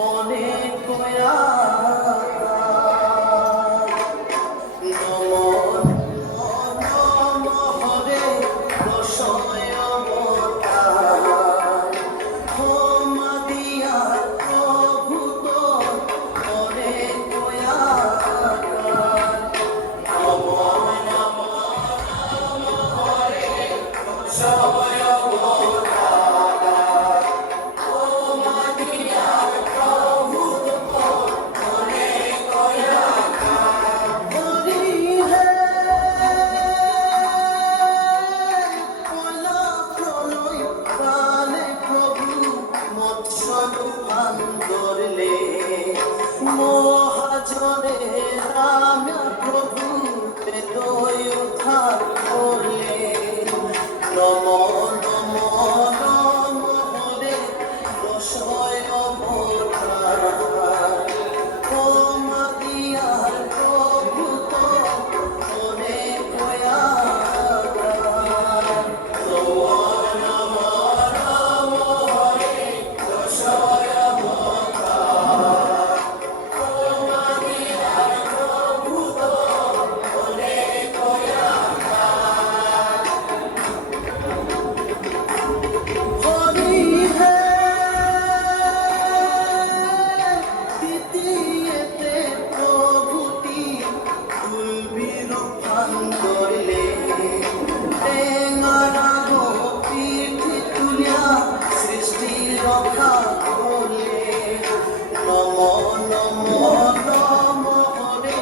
অনেক নম নম হরে দশয় অবতার ক্ষমা দিয়া প্রভু তো অনেক নম নম হরে দশয় অবতার ক্ষমা দিয়া প্রভু তো অনেক হরি হে পলা প্রলয় কালে প্রভু মৎস্য তুফান ধরলে মহাজনে রাম প্রভু হৃদয় উদ্ধার করলে নম নম নম হরে দশয় অবতার ক্ষমা দিয়া প্রভু তো অনেক নম নম হরে দশয় অবতার ক্ষমা দিয়া প্রভু তো অনেক হরি হে দ্বিতীয়তে প্রভুতি কুলবীর ফান করলে টেঙ্গারা পিঠে তুলিয়া সৃষ্টি রক্ষা করলে নম নম নম হরে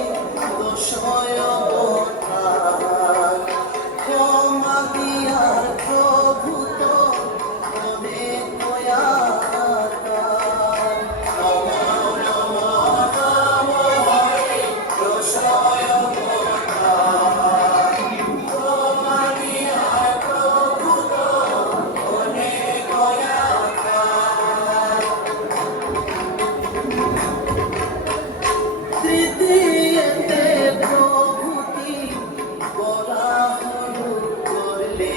দশয় অবতার ক্ষমা দিয়া প্রভু তো অনেক দয়াকার নম নম নম হরে দশয় অবতার ক্ষমা দিয়া প্রভু তো অনেক দয়াকার তৃতীয়তে প্রভুতি বরাহরূপ করলে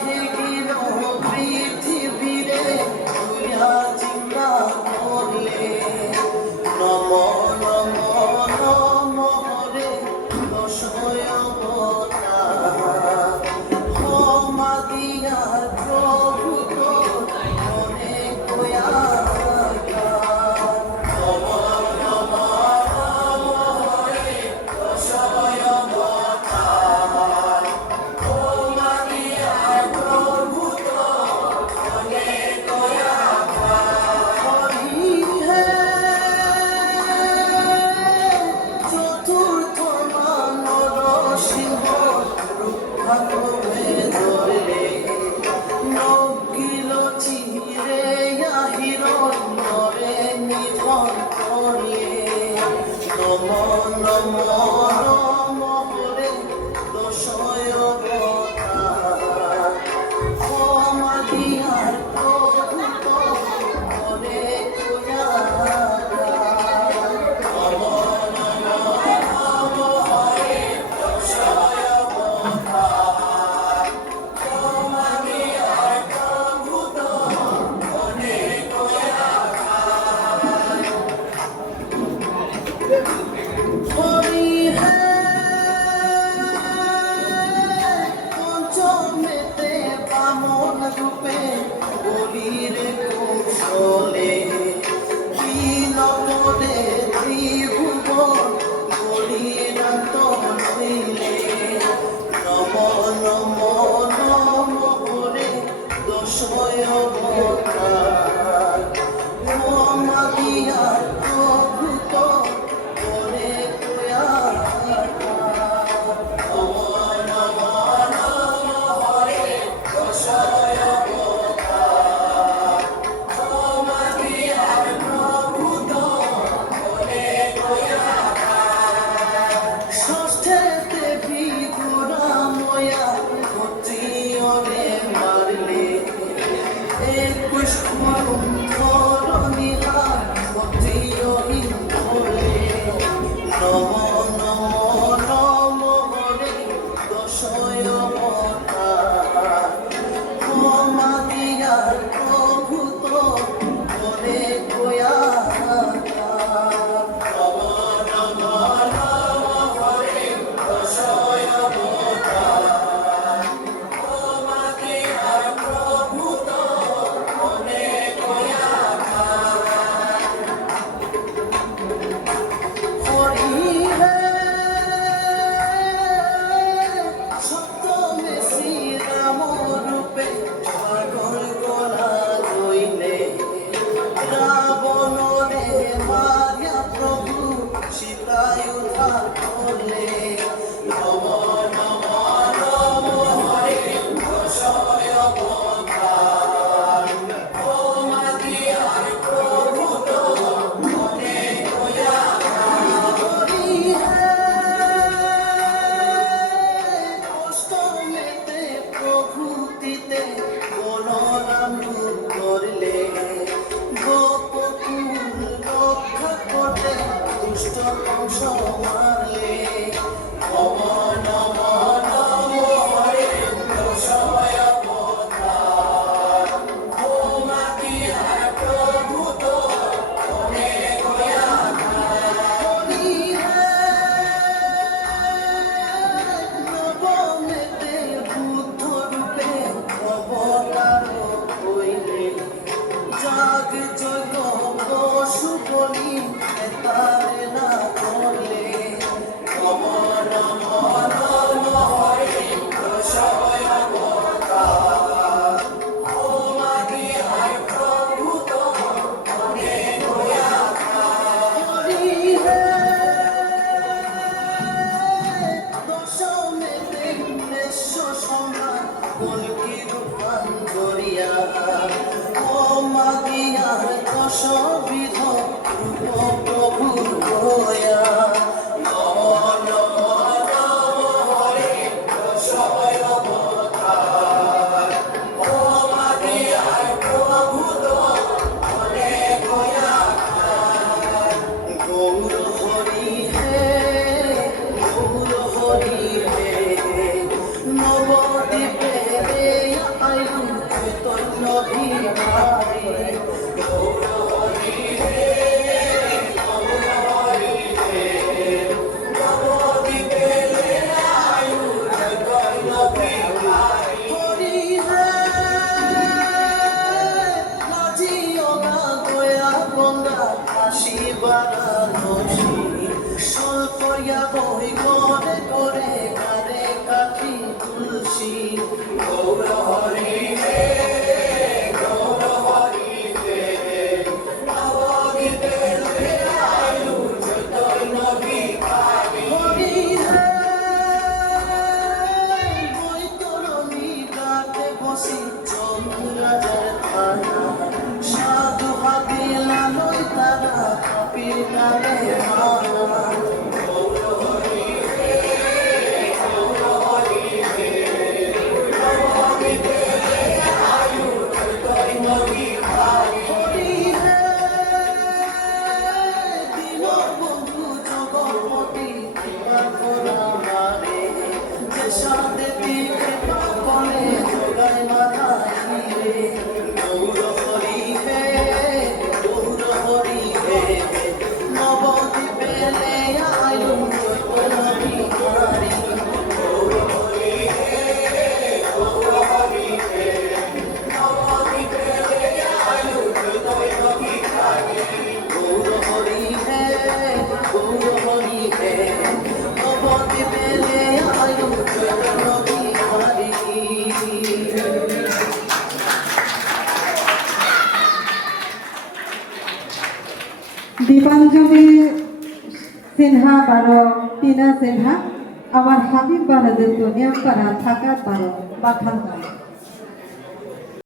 হে গিল পৃথিবীরে তুলিয়া চিন্তা করলে নম নম নম হরে দশয় অবতার ক্ষমা দিয়া প্রভু তো অনেক দয়াকার নম নম নম হরে দশয় অবতার ক্ষমা দিয়া প্রভু তো অনেক দয়াকার হরি হে চতুর্থ নরসিংহ রক্ষা করে ধরলে নকিল চিরে হিরণ নরে নিধন করলে নম নম নম হরে দশয় অবতার ক্ষমা দিয়া প্রভু তো অনেক দয়াকার নম নম নম হরে দশয় অবতার ক্ষমা দিয়া প্রভু তো অনেক দয়াকার হরি হে সমালে নম নম নম হরে দশয় অবতার প্রভু তো অনেক নবমেতে বুদ্ধ রূপে অবতার হইলে জাগ জগ পশু বলি তারে না করলে নম নম নম হরে দশয় অবতার প্রভু তো অনেক হরি হে দশমেতে বিশ্ব সমান কলকি রূপান্তরিয়া মাগিয়া দশবিধ রূপ প্রভুর হইয়া নম নম নম হরে দশয় অবতার মাগিয়া প্রভু তো অনেক হইয়া গৌর হরি হে নবদ্বীপে আয়ু চৈতন্য ভিখারি গৌর হরি হে নবদ্বীপে আয়ু চৈতন্য ভিখারি হরি হে কাজিও না গয়া গঙ্গা কাশী বারাণসী সল্পয়া বই করে করে কারে কাঠি তুলসী গৌর হরি হে নবদ্বীপে আয়ু চৈতন্য ভিখারি হরি হে বৈতরণী ঘাটে বসি যমুনাজের ধারা সাধু ভাবিলা লই তারা কাপির কালে মারা গৌর হরি হে নবদ্বীপে আয়ু চৈতন্য ভিখারি হরি হে দীনবন্ধু জগৎপতি কৃপা করা মারে যে সাদেবী কৃপা বলে জগায় মাথায় রে গৌর হরি হে নবদ্বীপে আয়ু চৈতন্য ভিখারি গৌর হরি হে নবদ্বীপে আয়ু চৈতন্য ভিখারি গৌর হরি হে নবদ্বীপে আয়ু চৈতন্য ভিখারি দীপাঞ্জলি সিনহা বারো টিনা সিনহা আমার হাবিব বারাদের দুনিয়া পারা থাকা বারো বাথান